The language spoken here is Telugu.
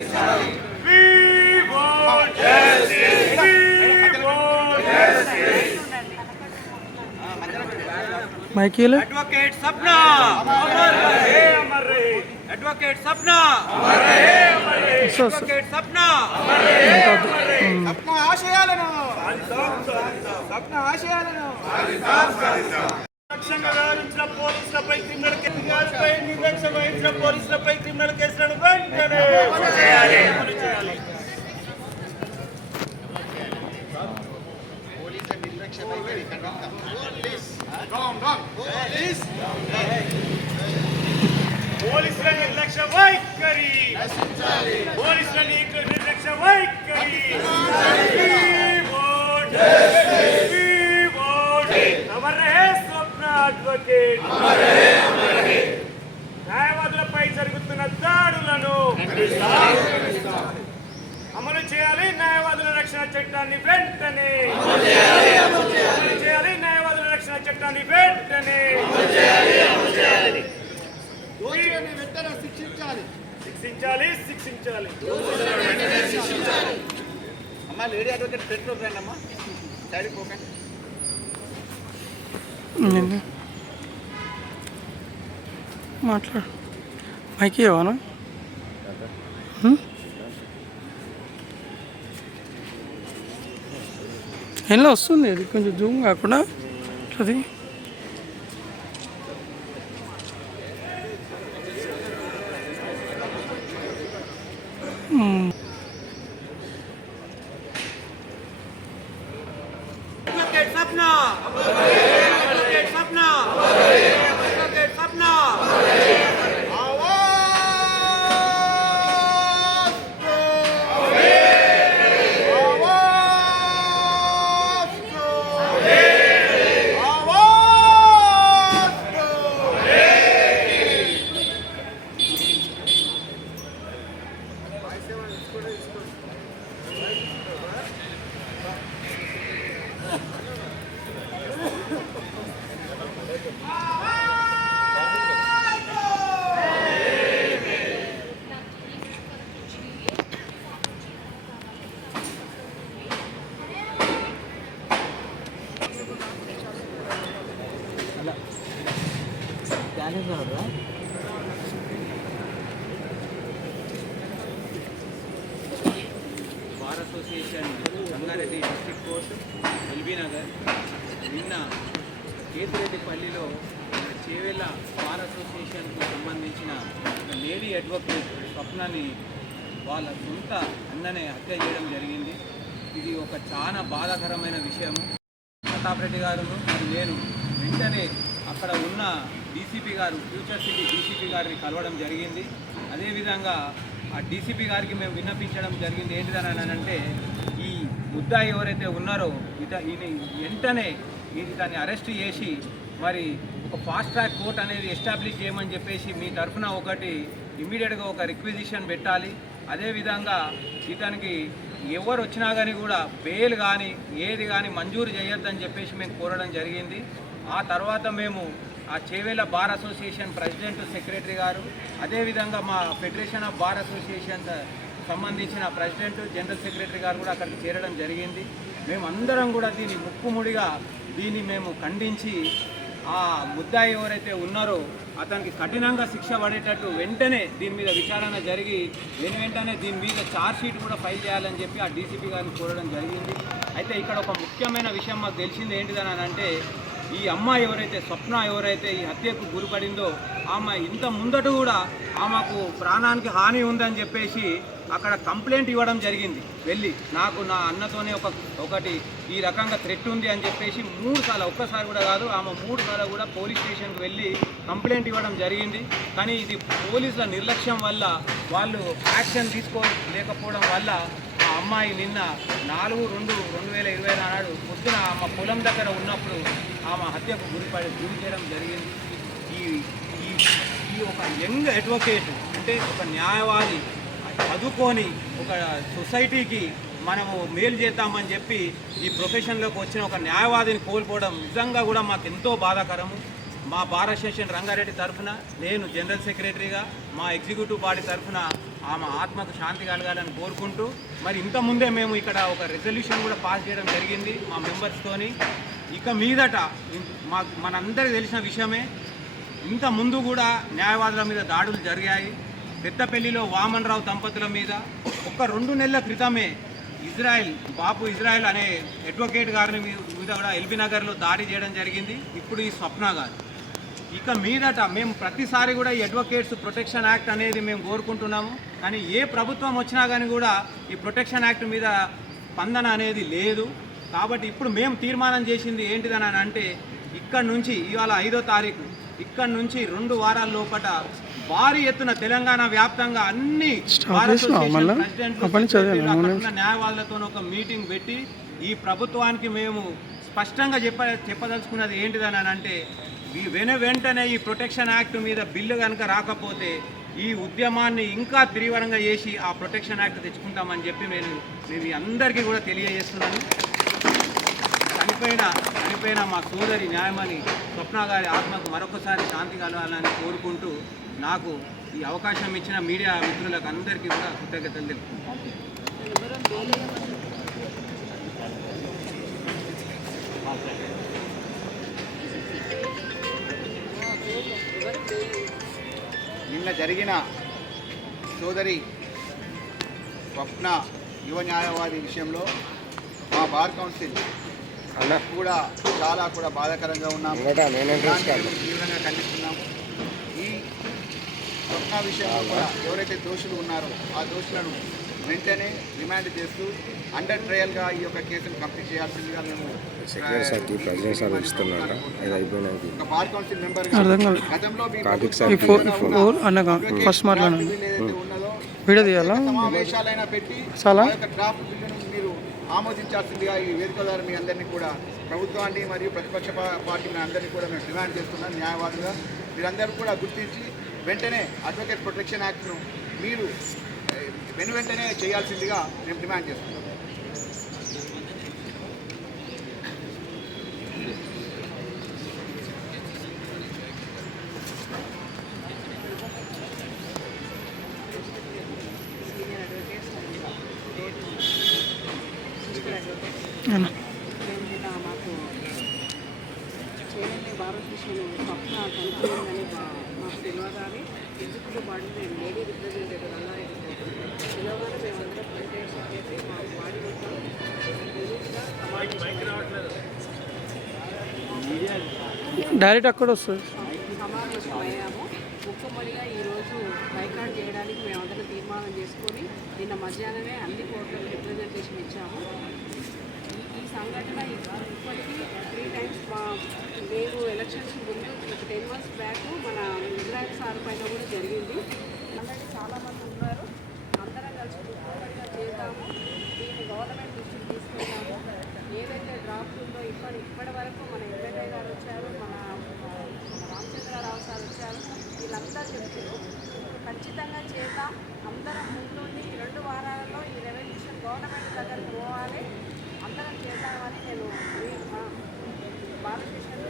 माइकिल एडवोकेट सपना अमर रहे, अमर रहे। एडवोकेट सपना अमर रहे, अमर रहे। एडवोकेट सपना अमर रहे, अमर रहे। सपना आशयाలను सपना आशयाలను రక్షణగా వ్యవహరించిన పోలీసులపై క్రిమినల్ కేసులపై నిర్లక్ష్యం వహించిన పోలీసులపై క్రిమినల్ కేసులను వెంటనే అమలు చేయాలి, అమలు చేయాలి. పోలీసుల నిర్లక్ష్య వైఖరి, పోలీసుల నిర్లక్ష్య వైఖరి. అమర్ రహే స్వప్న అడ్వకేట్, న్యాయవాదులపై జరుగుతున్న దాడులను అమలు చేయాలి. న్యాయవాదుల రక్షణ చట్టాన్ని వెంటనే అమలు చేయాలి. న్యాయవాదుల రక్షణ చట్టాన్ని వెంటనే శిక్షించాలి, శిక్షించాలి. అమ్మా లేడీ అడ్వకేట్ పెట్టుకోండి అమ్మా, సైడ్ పోకండి. మాట్లాడు మైకి ఇవ్వనా ఎలా వస్తుంది అది కొంచెం జూమ్ కాకుండా అది सपना सपना सपना bar association Rangareddy district court LB Nagar నిన్న కేతిరెడ్డిపల్లిలో చేవెళ్ళ బార్ అసోసియేషన్కు సంబంధించిన లేడీ అడ్వకేట్ స్వప్నని వాళ్ళ సొంత అన్ననే హత్య చేయడం జరిగింది. ఇది ఒక చాలా బాధాకరమైన విషయము. ప్రతాప్ రెడ్డి గారు మరి నేను వెంటనే అక్కడ ఉన్న డీసీపీ గారు, ఫ్యూచర్ సిటీ డీసీపీ గారిని కలవడం జరిగింది. అదేవిధంగా ఆ డీసీపీ గారికి మేము విన్నపించడం జరిగింది. ఏంటిదని అంటే ఈ ముద్దాయి ఎవరైతే ఉన్నారో వెంటనే దాన్ని అరెస్ట్ చేసి మరి ఒక ఫాస్ట్ ట్రాక్ కోర్ట్ అనేది ఎస్టాబ్లిష్ చేయమని చెప్పేసి మీ తరఫున ఒకటి ఇమ్మీడియట్గా ఒక రిక్విజిషన్ పెట్టాలి. అదేవిధంగా ఇతనికి ఎవరు వచ్చినా కానీ కూడా బెయిల్ కానీ ఏది కానీ మంజూరు చేయొద్దని చెప్పేసి మేము కోరడం జరిగింది. ఆ తర్వాత మేము ఆ Chevella bar association president, secretary గారు, అదేవిధంగా మా ఫెడరేషన్ ఆఫ్ బార్ అసోసియేషన్ సంబంధించిన ప్రెసిడెంట్, జనరల్ సెక్రటరీ గారు కూడా అక్కడికి చేరడం జరిగింది. మేమందరం కూడా దీన్ని ముక్కుముడిగా దీన్ని మేము ఖండించి ఆ ముద్దాయి ఎవరైతే ఉన్నారో అతనికి కఠినంగా శిక్ష పడేటట్టు వెంటనే దీని మీద విచారణ జరిగి వెంటనే దీని మీద ఛార్జ్ షీట్ కూడా ఫైల్ చేయాలని చెప్పి ఆ డీసీపీ గారిని కోరడం జరిగింది. అయితే ఇక్కడ ఒక ముఖ్యమైన విషయం మాకు తెలిసింది ఏంటిదని అంటే ఈ అమ్మాయి ఎవరైతే స్వప్న ఎవరైతే ఈ హత్యకు గురిపడిందో ఆమె ఇంత ముందట కూడా ఆమెకు ప్రాణానికి హాని ఉందని చెప్పేసి అక్కడ కంప్లైంట్ ఇవ్వడం జరిగింది. వెళ్ళి నాకు నా అన్నతోనే ఒకటి ఈ రకంగా థ్రెట్ ఉంది అని చెప్పేసి 3 సార్లు, ఒక్కసారి కూడా కాదు, ఆమె 3 సార్లు కూడా పోలీస్ స్టేషన్కి వెళ్ళి కంప్లైంట్ ఇవ్వడం జరిగింది. కానీ ఇది పోలీసుల నిర్లక్ష్యం వల్ల, వాళ్ళు యాక్షన్ తీసుకోలేకపోవడం వల్ల ఆ అమ్మాయి నిన్న 4/2/2024 నాడు పొద్దున ఆమె పొలం దగ్గర ఉన్నప్పుడు ఆమె హత్యకు గురి చేయడం జరిగింది. ఈ ఒక యంగ్ అడ్వకేట్ అంటే ఒక న్యాయవాది చదువుకొని ఒక సొసైటీకి మనము మేలు చేద్దామని చెప్పి ఈ ప్రొఫెషన్లోకి వచ్చిన ఒక న్యాయవాదిని కోల్పోవడం నిజంగా కూడా మాకు ఎంతో బాధాకరము. మా బార్ అసోసియేషన్ రంగారెడ్డి తరఫున నేను జనరల్ సెక్రటరీగా, మా ఎగ్జిక్యూటివ్ బాడీ తరఫున ఆమె ఆత్మకు శాంతి కలగాలని కోరుకుంటూ మరి ఇంతకుముందే మేము ఇక్కడ ఒక రెజల్యూషన్ కూడా పాస్ చేయడం జరిగింది మా మెంబర్స్తోని. ఇక మీదట మనందరికీ తెలిసిన విషయమే, ఇంత ముందు కూడా న్యాయవాదుల మీద దాడులు జరిగాయి. పెద్దపల్లిలో వామన్ రావు దంపతుల మీద ఒక 2 నెలల క్రితమే బాపు ఇజ్రాయెల్ అనే అడ్వకేట్ గారిని మీద కూడా ఎల్బీ నగర్లో దాడి చేయడం జరిగింది. ఇప్పుడు ఈ స్వప్న గారు. ఇక మీదట మేము ప్రతిసారి కూడా ఈ అడ్వకేట్స్ ప్రొటెక్షన్ యాక్ట్ అనేది మేము కోరుకుంటున్నాము. కానీ ఏ ప్రభుత్వం వచ్చినా కానీ కూడా ఈ ప్రొటెక్షన్ యాక్ట్ మీద స్పందన అనేది లేదు. కాబట్టి ఇప్పుడు మేము తీర్మానం చేసింది ఏంటిదని అంటే, ఇక్కడ నుంచి ఇవాళ 5వ తారీఖు, ఇక్కడ నుంచి 2 వారాల లోపల భారీ ఎత్తున తెలంగాణ వ్యాప్తంగా అన్ని న్యాయవాదులతో ఒక మీటింగ్ పెట్టి ఈ ప్రభుత్వానికి మేము స్పష్టంగా చెప్పదలుచుకున్నది ఏంటిదని అంటే, వెంటనే ఈ ప్రొటెక్షన్ యాక్ట్ మీద బిల్లు కనుక రాకపోతే ఈ ఉద్యమాన్ని ఇంకా తీవ్రంగా చేసి ఆ ప్రొటెక్షన్ యాక్ట్ తెచ్చుకుంటామని చెప్పి నేను అందరికీ కూడా తెలియజేస్తున్నాను. చనిపోయిన మా సోదరి న్యాయమణి స్వప్న గారి ఆత్మకు మరొకసారి శాంతి కలగాలని కోరుకుంటూ నాకు ఈ అవకాశం ఇచ్చిన మీడియా మిత్రులకు అందరికీ కూడా కృతజ్ఞతలు తెలుపుకుంటాను. నిన్న జరిగిన సోదరి స్వప్న యువ న్యాయవాది విషయంలో మా బార్ కౌన్సిల్ కూడా చాలా బాధాకరంగా ఉన్నాము, తీవ్రంగా ఖండిస్తున్నాము. ఈ స్వప్న విషయంలో కూడా ఎవరైతే దోషులు ఉన్నారో ఆ దోషులను వెంటనే రిమాండ్ చేస్తూ అండర్ ట్రయల్గా ఈ యొక్క కేసును కంప్లీట్ చేయాల్సిందిగా మేము ఒక బార్ కౌన్సిల్ మెంబర్ గతంలో సమావేశాలైనా పెట్టి డ్రాఫ్ట్ బిల్లును మీరు ఆమోదించాల్సిందిగా ఈ వేదిక ద్వారా మీ అందరినీ కూడా ప్రభుత్వాన్ని మరియు ప్రతిపక్ష పార్టీని అందరినీ కూడా మేము డిమాండ్ చేస్తున్నాం. న్యాయవాదులుగా మీరందరూ కూడా గుర్తించి వెంటనే అడ్వకేట్ ప్రొటెక్షన్ యాక్ట్ను మీరు వెంటనే చేయాల్సిందిగా మేము డిమాండ్ చేస్తున్నాం. మాకు చేయండి భారతదేశంలో స్వప్న చనిపోయిందని మాకు తెలియగానే ఎగ్జిక్యూటివ్ బాడీ మేము లేడీ రిప్రజెంటేటివ్ రంగారెడ్డి తెలియగానే మేమందరం ప్రెజెంటేషన్ చేసి మా బాడీ మొత్తం డైరెక్ట్ అక్కడ వస్తుంది సమావేశం అయ్యాము. ముఖ్యమడిగా ఈరోజు బైకాట్ చేయడానికి మేమందరం తీర్మానం చేసుకొని నిన్న మధ్యాహ్నమే అన్ని కోర్టులకు రిప్రజెంటేషన్ ఇచ్చాము. ఈ సంఘటన ఇప్పటికీ 3 టైమ్స్ మేము ఎలక్షన్స్ ముందు 10 months బ్యాక్ మన ఇజ్రాయెల్ సార్ పైన కూడా జరిగింది. అలాగే చాలామంది ఉన్నారు. అందరం కలిసి ముఖ్యమడిగా చేద్దాము. దీన్ని గవర్నమెంట్ దృష్టికి తీసుకెళ్ళాము. ఏదైతే డ్రాఫ్ట్ ఉందో ఇప్పటి వరకు మన ఎమ్మెల్యే గారు వచ్చారు, మన రామచంద్రరావు సార్ వచ్చారు, వీళ్ళంతా చెప్తారు ఖచ్చితంగా చేద్దాం. అందరం ముందుండి 2 వారాలలో ఈ రెవల్యూషన్ గవర్నమెంట్ దగ్గరికి పోవాలి, అందరం చేద్దామని నేను భారతదేశంలో